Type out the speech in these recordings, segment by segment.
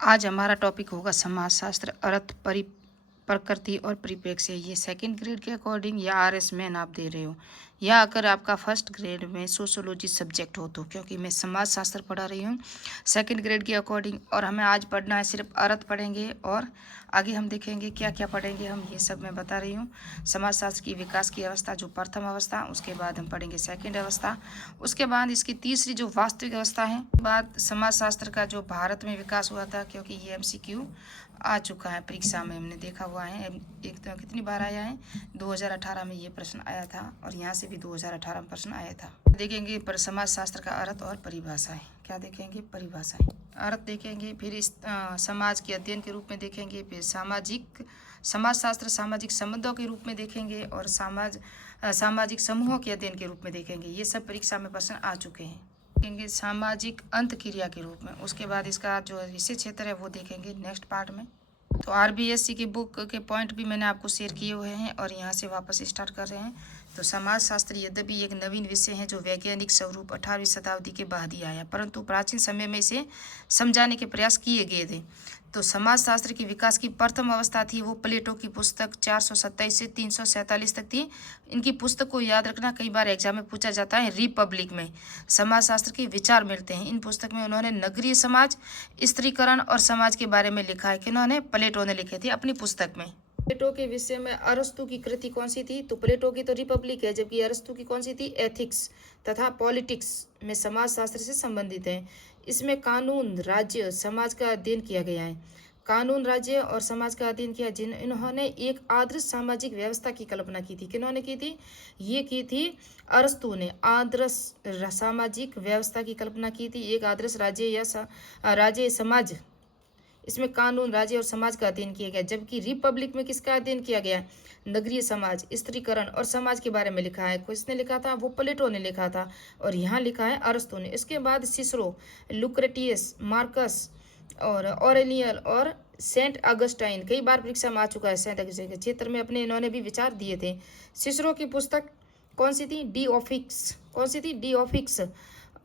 आज हमारा टॉपिक होगा समाजशास्त्र, अर्थ, प्रकृति और परिप्रेक्ष्य। ये सेकंड ग्रेड के अकॉर्डिंग या RS मैन आप दे रहे हो, या अगर आपका फर्स्ट ग्रेड में सोशोलॉजी सब्जेक्ट हो तो, क्योंकि मैं समाजशास्त्र पढ़ा रही हूँ सेकंड ग्रेड के अकॉर्डिंग। और हमें आज पढ़ना है सिर्फ अर्थ पढ़ेंगे, और आगे हम देखेंगे क्या क्या पढ़ेंगे हम, ये सब मैं बता रही हूँ। समाजशास्त्र की विकास की अवस्था जो प्रथम अवस्था, उसके बाद हम पढ़ेंगे सेकंड अवस्था, उसके बाद इसकी तीसरी जो वास्तविक अवस्था है, बाद समाजशास्त्र का जो भारत में विकास हुआ था, क्योंकि ये MCQ आ चुका है परीक्षा में, हमने देखा हुआ है। एक तो कितनी बार आया है, 2018 में ये प्रश्न आया था, और यहाँ से भी 2018 में प्रश्न आया था। देखेंगे पर समाजशास्त्र का अर्थ और परिभाषाएं, क्या देखेंगे, परिभाषाएं। अर्थ देखेंगे, फिर इस समाज के अध्ययन के रूप में देखेंगे, फिर समाजशास्त्र सामाजिक संबंधों के रूप में देखेंगे, और सामाजिक समूहों के अध्ययन के रूप में देखेंगे। ये सब परीक्षा में प्रश्न आ चुके हैं। देखेंगे सामाजिक अंत क्रिया के रूप में। उसके बाद इसका जो विषय क्षेत्र है वो देखेंगे नेक्स्ट पार्ट में। तो RBSC की बुक के पॉइंट भी मैंने आपको शेयर किए हुए हैं, और यहाँ से वापस स्टार्ट कर रहे हैं। तो समाजशास्त्र यद्यपि एक नवीन विषय है जो वैज्ञानिक स्वरूप 18वीं शताब्दी के बाद ही आया, परंतु प्राचीन समय में इसे समझाने के प्रयास किए गए थे। तो समाजशास्त्र की विकास की प्रथम अवस्था थी वो प्लेटो की पुस्तक 427 से 347 तक थी। इनकी पुस्तक को याद रखना, कई बार एग्जाम में पूछा जाता है। रिपब्लिक में समाजशास्त्र के विचार मिलते हैं। इन पुस्तक में उन्होंने नगरीय समाज, स्त्रीकरण और समाज के बारे में लिखा है। किन्होंने, प्लेटो ने लिखे थे अपनी पुस्तक में। प्लेटो के विषय में अरस्तु की कृति कौन सी थी, तो प्लेटो की तो रिपब्लिक है, जबकि अरस्तु की कौन सी थी, एथिक्स तथा पॉलिटिक्स में समाजशास्त्र से संबंधित है। इसमें कानून, राज्य, समाज का अध्ययन किया गया है। कानून, राज्य और समाज का अध्ययन किया। इन्होंने एक आदर्श सामाजिक व्यवस्था की कल्पना की थी। किन्होंने की थी, ये की थी अरस्तु ने। आदर्श सामाजिक व्यवस्था की कल्पना की थी, एक आदर्श राज्य या राज्य समाज। इसमें कानून, राज्य और समाज का अध्ययन किया गया। जबकि रिपब्लिक में किसका अध्ययन किया गया, नगरीय समाज, स्त्रीकरण और समाज के बारे में लिखा है। किसने लिखा था, वो प्लेटो ने लिखा था, और यहाँ लिखा है अरस्तु ने। इसके बाद सिसरो, लुक्रेटियस, मार्कस और ऑरेलियल और सेंट अगस्टाइन, कई बार परीक्षा में आ चुका है। सेंट अगस्टाइन के क्षेत्र में अपने इन्होंने भी विचार दिए थे। सिसरो की पुस्तक कौन सी थी, डी ऑफिक्स। कौन सी थी, डी ऑफिक्स।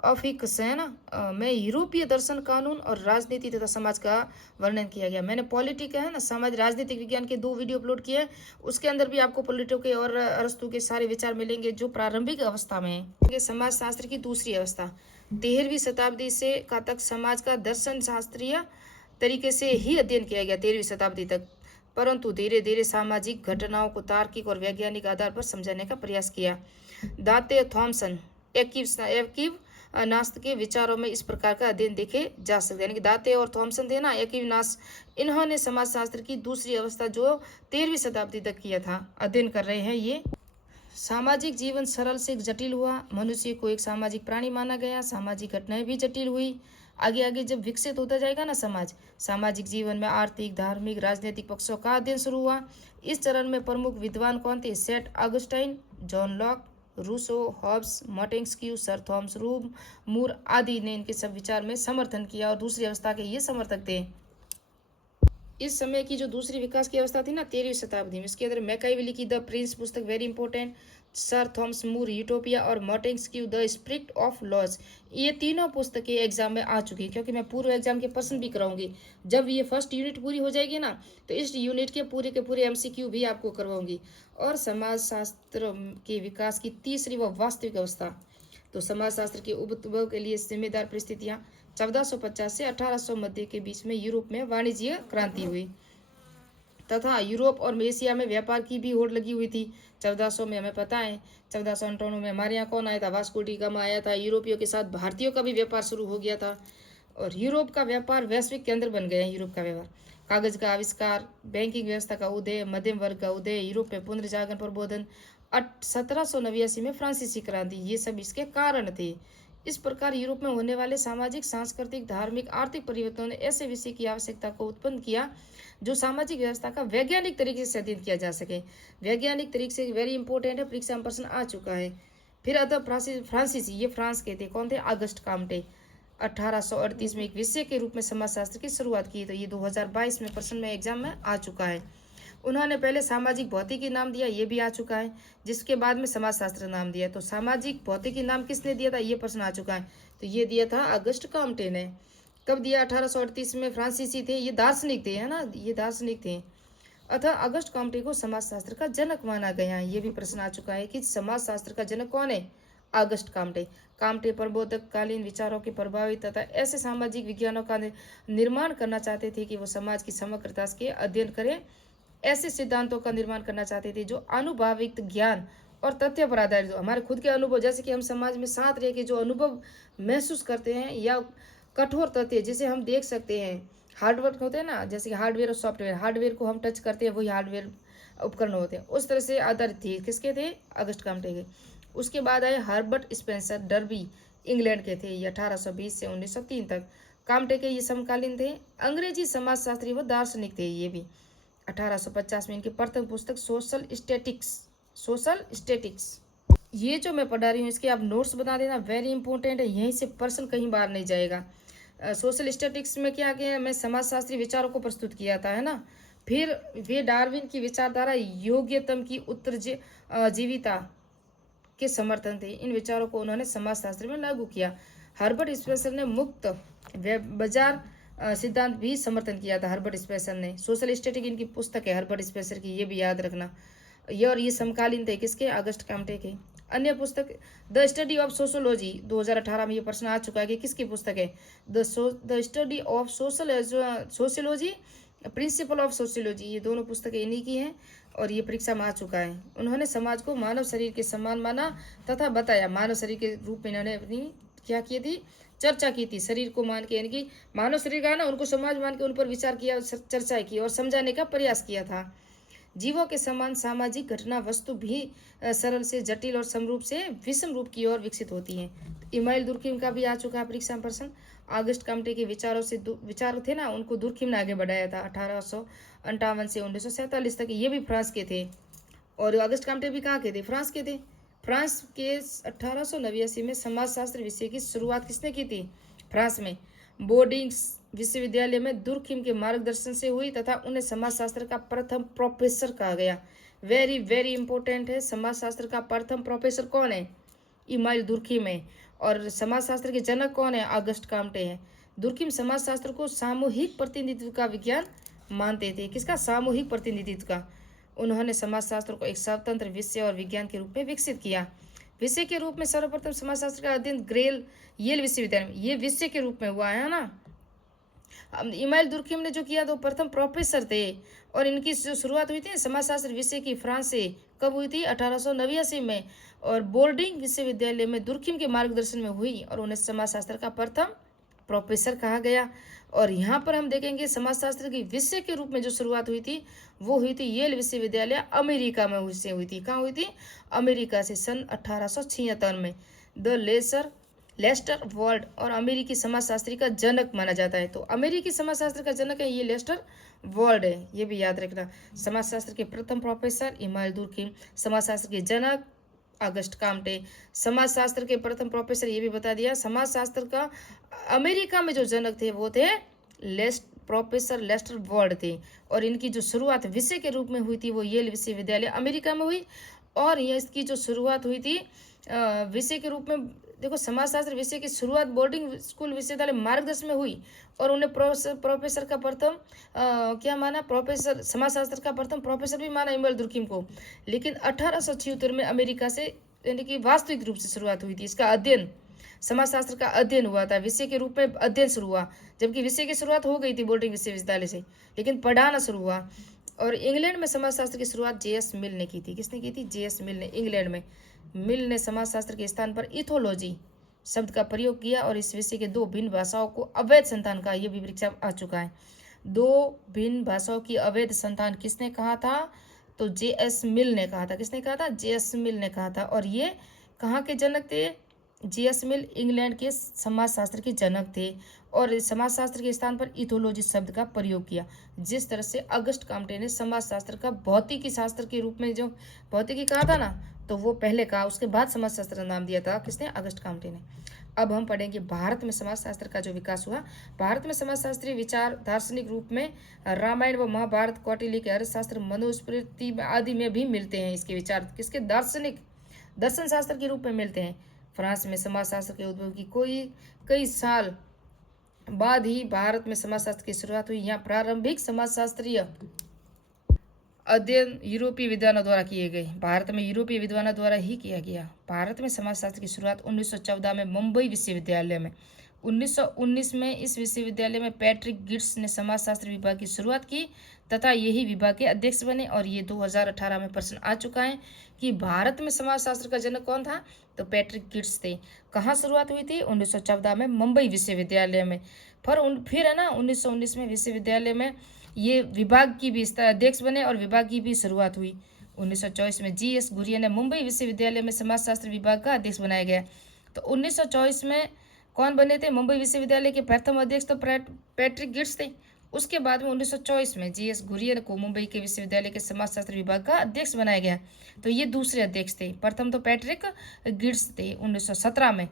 ऑफिक्स है ना, में यूरोपीय दर्शन, कानून और राजनीति तथा समाज का वर्णन किया गया। मैंने पॉलिटिक है ना, समाज राजनीतिक विज्ञान के 2 वीडियो अपलोड किए हैं। उसके अंदर भी आपको प्लेटो के और अरस्तु के सारे विचार मिलेंगे जो प्रारंभिक अवस्था में है। समाजशास्त्र की दूसरी अवस्था 13वीं शताब्दी से का तक समाज का दर्शन शास्त्रीय तरीके से ही अध्ययन किया गया, 13वीं शताब्दी तक। परंतु धीरे धीरे सामाजिक घटनाओं को तार्किक और वैज्ञानिक आधार पर समझाने का प्रयास किया। दाते, थॉमसन, एकिव नास्त के विचारों में इस प्रकार का अध्ययन देखे जा सकते हैं। यानी कि दाते और थॉमसन थे ना, एकिव नास, इन्होंने समाजशास्त्र की दूसरी अवस्था जो 13वीं शताब्दी तक किया था, अध्ययन कर रहे हैं ये। सामाजिक जीवन सरल से जटिल हुआ। मनुष्य को एक सामाजिक प्राणी माना गया। सामाजिक घटनाएं भी जटिल हुई। आगे आगे जब विकसित होता जाएगा ना समाज, सामाजिक जीवन में आर्थिक, धार्मिक, राजनीतिक पक्षों का अध्ययन शुरू हुआ। इस चरण में प्रमुख विद्वान कौन थे, Saint Augustine, John Locke, Rousseau, Hobbes, Montesquieu, Sir Thomas More आदि ने इनके सब विचार में समर्थन किया, और दूसरी अवस्था के ये समर्थक थे। इस समय की जो दूसरी विकास की अवस्था थी ना 13वीं शताब्दी में, इसके अंदर मैकाइवली की द प्रिंस पुस्तक very important, Sir Thomas More Utopia और Montesquieu the Spirit of Laws, ये तीनों पुस्तकें एग्जाम में आ चुकी है। क्योंकि मैं पूर्व एग्जाम के प्रश्न भी कराऊंगी। जब ये फर्स्ट यूनिट पूरी हो जाएगी ना, तो इस यूनिट के पूरे MCQ भी आपको करवाऊंगी। और समाजशास्त्र के विकास की तीसरी व वास्तविक अवस्था, तो समाजशास्त्र के उद्भव के लिए जिम्मेदार परिस्थितियां 1450 से 1800 मध्य के बीच में यूरोप में वाणिज्य क्रांति हुई, तथा यूरोप और एशिया में व्यापार की भी होड़ लगी हुई थी। 1400 में हमें पता है, 1498 में हमारे यहाँ कौन आया था, वास्को डी गामा आया था। यूरोपियों के साथ भारतीयों का भी व्यापार शुरू हो गया था, और यूरोप का व्यापार वैश्विक केंद्र बन गया है। यूरोप का व्यापार, कागज का आविष्कार, बैंकिंग व्यवस्था का उदय, मध्यम वर्ग का उदय, यूरोप में पुनर्जागरण प्रबोधन, 1789 में फ्रांसीसी क्रांति, ये सब इसके कारण थे। इस प्रकार यूरोप में होने वाले सामाजिक, सांस्कृतिक, धार्मिक, आर्थिक परिवर्तनों ने ऐसे विषय की आवश्यकता को उत्पन्न किया जो सामाजिक व्यवस्था का वैज्ञानिक तरीके से अध्ययन किया जा सके। वैज्ञानिक तरीके से वेरी इंपॉर्टेंट है, परीक्षा में प्रश्न आ चुका है। फिर अतः फ्रांसीसी, ये फ्रांस के थे, कौन थे, अगस्ट काम्टे। 1838 में एक विषय के रूप में समाजशास्त्र की शुरुआत की, तो ये 2022 में प्रश्न में एग्जाम में आ चुका है। उन्होंने पहले सामाजिक भौतिकी नाम दिया, ये भी आ चुका है, जिसके बाद में समाजशास्त्र नाम दिया। तो सामाजिक भौतिकी नाम किसने दिया था, ये प्रश्न आ चुका है, तो ये दिया था अगस्ट काम्टे ने। कब दिया? 1838 में। फ्रांसीसी थे, ये दार्शनिक थे, है ना, ये दार्शनिक थे। अतः अगस्ट कॉम्टे को समाजशास्त्र का जनक माना गया है। ये भी प्रश्न आ चुका है कि समाजशास्त्र का जनक कौन है? August Comte. काम्टे प्रबोधक कालीन विचारों के प्रभावी तथा ऐसे सामाजिक विज्ञानों का निर्माण करना चाहते थे कि वो समाज की समग्रता के अध्ययन करें। ऐसे सिद्धांतों का निर्माण करना चाहते थे जो अनुभविक ज्ञान और तथ्य पर आधारित हो। हमारे खुद के अनुभव, जैसे कि हम समाज में साथ रह के जो अनुभव महसूस करते हैं, या कठोर तथ्य जिसे हम देख सकते हैं, हार्डवर्क होते हैं ना, जैसे कि हार्डवेयर और सॉफ्टवेयर, हार्डवेयर को हम टच करते हैं, वही हार्डवेयर उपकरण होते हैं, उस तरह से आधारित थी। किसके थे? अगस्ट काम्टे के। उसके बाद आए हर्बर्ट स्पेंसर, डर्बी, इंग्लैंड के थे। ये 1820 से 1903 तक। काम्टे के ये समकालीन थे। अंग्रेजी समाजशास्त्री व दार्शनिक थे ये भी। 1850 में इनकी प्रथम पुस्तक सोशल स्टैटिक्स, सोशल स्टैटिक्स, ये जो मैं पढ़ा रही हूँ इसके आप नोट्स बता देना, वेरी इंपॉर्टेंट है, यहीं से प्रश्न कहीं बाहर नहीं जाएगा। सोशल स्टैटिक्स में क्या किया? मैं समाजशास्त्री विचारों को प्रस्तुत किया था, है ना। फिर वे डार्विन की विचारधारा योग्यतम की जीविता के समर्थन थे। इन विचारों को उन्होंने समाजशास्त्र में लागू किया। हर्बर्ट स्पेंसर ने मुक्त बाजार सिद्धांत भी समर्थन किया था। हर्बर्ट स्पेंसर ने, सोशल स्टैटिक इनकी पुस्तक है हर्बर्ट स्पेंसर की, ये भी याद रखना। ये समकालीन थे किसके? अगस्ट काम्टे के। अन्य पुस्तक द स्टडी ऑफ सोशोलॉजी, 2018 में ये प्रश्न आ चुका है कि किसकी पुस्तक है? The study of sociology, principle of sociology, ये दोनों पुस्तकें इन्हीं की हैं और ये परीक्षा में आ चुका है। उन्होंने समाज को मानव शरीर के समान माना तथा बताया। मानव शरीर के रूप में इन्होंने अपनी क्या की थी? चर्चा की थी। शरीर को मान के, यानी कि मानव शरीर का है ना, उनको समाज मान के उन पर विचार किया, चर्चा की और समझाने का प्रयास किया था। जीवों के समान सामाजिक घटना वस्तु भी सरल से जटिल और समरूप से विषम रूप की ओर विकसित होती है। इमाइल दुर्खिम का भी आ चुका है परीक्षा में प्रश्न। अगस्ट काम्टे के विचारों से विचार थे ना, उनको दुर्खिम ने आगे बढ़ाया था 1858 से 1947 तक। ये भी फ्रांस के थे। और अगस्ट काम्टे भी कहाँ के थे? फ्रांस के थे। फ्रांस के 1889 में समाजशास्त्र विषय की शुरुआत किसने की थी? फ्रांस में बोर्डिंग विश्वविद्यालय में दुर्खिम के मार्गदर्शन से हुई तथा उन्हें समाजशास्त्र का प्रथम प्रोफेसर कहा गया। वेरी वेरी इंपॉर्टेंट है। समाजशास्त्र का प्रथम प्रोफेसर कौन है? इमाइल दुर्खिम है। और समाजशास्त्र के जनक कौन है? अगस्ट काम्टे हैं। दुर्खिम समाजशास्त्र को सामूहिक प्रतिनिधित्व का विज्ञान मानते थे। किसका? सामूहिक प्रतिनिधित्व का। उन्होंने समाजशास्त्र को एक स्वतंत्र विषय और विज्ञान के रूप में विकसित किया। विषय के रूप में सर्वप्रथम समाजशास्त्र का अध्ययन येल विश्वविद्यालय में, ये विषय के रूप में हुआ है ना। इमाइल दुर्खिम ने जो किया तो प्रथम प्रोफेसर थे। और इनकी जो शुरुआत हुई थी समाजशास्त्र विषय की फ्रांस से, कब हुई थी? 1889 में। और बोर्डिंग विश्वविद्यालय में दुर्खिम के मार्गदर्शन में हुई और उन्हें समाजशास्त्र का प्रथम प्रोफेसर कहा गया। और यहाँ पर हम देखेंगे समाजशास्त्र की विषय के रूप में जो शुरुआत हुई थी वो हुई थी येल विश्वविद्यालय अमेरिका में हुई थी। कहाँ हुई थी? अमेरिका से, सन 1876 में। द लेस्टर वर्ल्ड और अमेरिकी समाजशास्त्री का जनक माना जाता है। तो अमेरिकी समाजशास्त्र का जनक है ये लेस्टर वर्ल्ड है, ये भी याद रखना। समाजशास्त्र के प्रथम प्रोफेसर इमाइल दुर्खिम, समाजशास्त्र के जनक अगस्ट काम्टे। समाजशास्त्र के प्रथम प्रोफेसर ये भी बता दिया। समाजशास्त्र का अमेरिका में जो जनक थे वो थे प्रोफेसर लेस्टर वर्ल्ड थे। और इनकी जो शुरुआत विषय के रूप में हुई थी वो येल विश्वविद्यालय अमेरिका में हुई। और ये इसकी जो शुरुआत हुई थी विषय के रूप में, देखो समाजशास्त्र विषय की शुरुआत बोर्डिंग स्कूल विश्वविद्यालय मार्गदर्शन में हुई। और उन्हें प्रोफेसर का प्रथम क्या माना? प्रोफेसर, समाजशास्त्र का प्रथम प्रोफेसर भी माना इमाइल दुर्खिम को। लेकिन 1876 में अमेरिका से, यानी कि वास्तविक रूप से शुरुआत हुई थी इसका अध्ययन, समाजशास्त्र का अध्ययन हुआ था, विषय के रूप में अध्ययन शुरू हुआ। जबकि विषय की शुरुआत हो गई थी बोर्डिंग विश्वविद्यालय से, लेकिन पढ़ाना शुरू हुआ। और इंग्लैंड में समाजशास्त्र की शुरुआत जे.एस. मिल ने की थी। किसने की थी? जे.एस. मिल ने, इंग्लैंड में। मिल ने समाजशास्त्र के स्थान पर इथोलॉजी शब्द का प्रयोग किया और इस विषय के दो भिन्न भाषाओं को अवैध संतान कहा। यह भी परीक्षा आ चुका है। दो भिन्न भाषाओं की अवैध संतान किसने कहा था? तो जे.एस. मिल ने कहा था। किसने कहा था? जे.एस. मिल ने कहा था। और ये कहाँ के जनक थे? जे.एस. मिल इंग्लैंड के समाजशास्त्र के जनक थे और समाजशास्त्र के स्थान पर इथोलॉजी शब्द का प्रयोग किया। जिस तरह से अगस्ट काम्टे ने समाजशास्त्र का भौतिकी शास्त्र के रूप में जो भौतिकी कहा था ना, तो वो पहले कहा, उसके बाद समाजशास्त्र का नाम दिया था किसने? अगस्ट काम्टे ने। अब हम पढ़ेंगे भारत में समाजशास्त्र का जो विकास हुआ। भारत में समाजशास्त्रीय विचार दार्शनिक रूप में रामायण व महाभारत, कौटिल्य के अर्थशास्त्र, मनुस्मृति आदि में भी मिलते हैं। इसके विचार किसके? दार्शनिक दर्शन शास्त्र के रूप में मिलते हैं। फ्रांस में समाजशास्त्र के उद्भव की कई साल बाद ही भारत में समाजशास्त्र की शुरुआत हुई। यहाँ प्रारंभिक समाजशास्त्रीय अध्ययन यूरोपीय विद्वानों द्वारा किए गए। भारत में यूरोपीय विद्वानों द्वारा ही किया गया। भारत में समाजशास्त्र की शुरुआत 1914 में मुंबई विश्वविद्यालय में। 1919 में इस विश्वविद्यालय में पैट्रिक गिट्स ने समाजशास्त्र विभाग की शुरुआत की तथा यही विभाग के अध्यक्ष बने। और ये 2018 में प्रश्न आ चुका है कि भारत में समाजशास्त्र का जनक कौन था, तो पैट्रिक गिट्स थे। कहाँ शुरुआत हुई थी? 1914 में मुंबई विश्वविद्यालय में। फिर है ना 1919 में विश्वविद्यालय में ये विभाग की भी अध्यक्ष बने और विभाग की भी शुरुआत हुई। 1924 में जी.एस. घुरिया ने मुंबई विश्वविद्यालय में समाजशास्त्र विभाग का अध्यक्ष बनाया गया। तो 1924 में कौन बने थे मुंबई विश्वविद्यालय के प्रथम अध्यक्ष? तो पैट्रिक गिट्स थे। उसके बाद में 1924 में जी.एस. घुरिया को मुंबई के विश्वविद्यालय के समाजशास्त्र विभाग का अध्यक्ष बनाया गया। तो ये दूसरे अध्यक्ष थे। प्रथम तो पैट्रिक गिट्स थे। 1917 में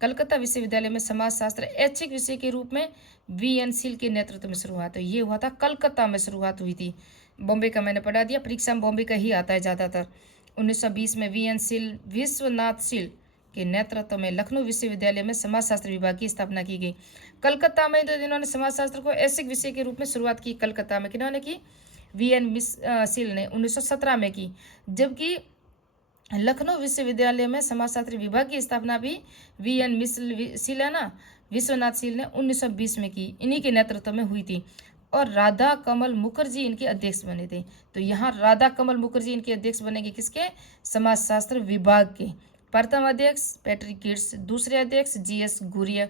कलकत्ता विश्वविद्यालय में समाजशास्त्र ऐच्छिक विषय के रूप में वी.एन. सील के नेतृत्व में शुरुआत हुई। ये हुआ था कलकत्ता में शुरुआत हुई थी। बॉम्बे का मैंने पढ़ा दिया, परीक्षा में बॉम्बे का ही आता है ज़्यादातर। 1920 में वी.एन. सील विश्वनाथ सील के नेतृत्व में लखनऊ विश्वविद्यालय में समाजशास्त्र विभाग की स्थापना की गई। कलकत्ता में तो जिन्होंने समाजशास्त्र को ऐच्छिक विषय के रूप में शुरुआत की, कलकत्ता में किन्होंने की? वी.एन. सील ने 1917 में की। जबकि लखनऊ विश्वविद्यालय में समाजशास्त्र विभाग की स्थापना भी वी.एन. सील है ना, विश्वनाथ सील ने 1920 में की। इन्हीं के नेतृत्व में हुई थी। और राधा कमल मुखर्जी इनके अध्यक्ष बने थे। तो यहाँ राधा कमल मुखर्जी इनके अध्यक्ष बनेंगे, किसके? समाजशास्त्र विभाग के। प्रथम अध्यक्ष पैट्रिक गिट्स, दूसरे अध्यक्ष जी.एस. घुरिया,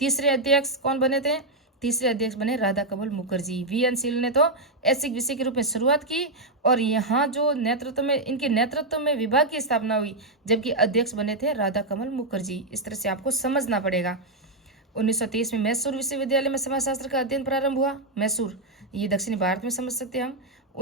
तीसरे अध्यक्ष कौन बने थे? तीसरे अध्यक्ष बने राधा कमल मुखर्जी। वी.एन. सील ने तो ऐच्छिक विषय के रूप में शुरुआत की और यहाँ जो नेतृत्व में इनके नेतृत्व में विभाग की स्थापना हुई, जबकि अध्यक्ष बने थे राधा कमल मुखर्जी। इस तरह से आपको समझना पड़ेगा। 1923 में मैसूर विश्वविद्यालय में समाजशास्त्र का अध्ययन प्रारंभ हुआ। मैसूर ये दक्षिणी भारत में समझ सकते हैं हम।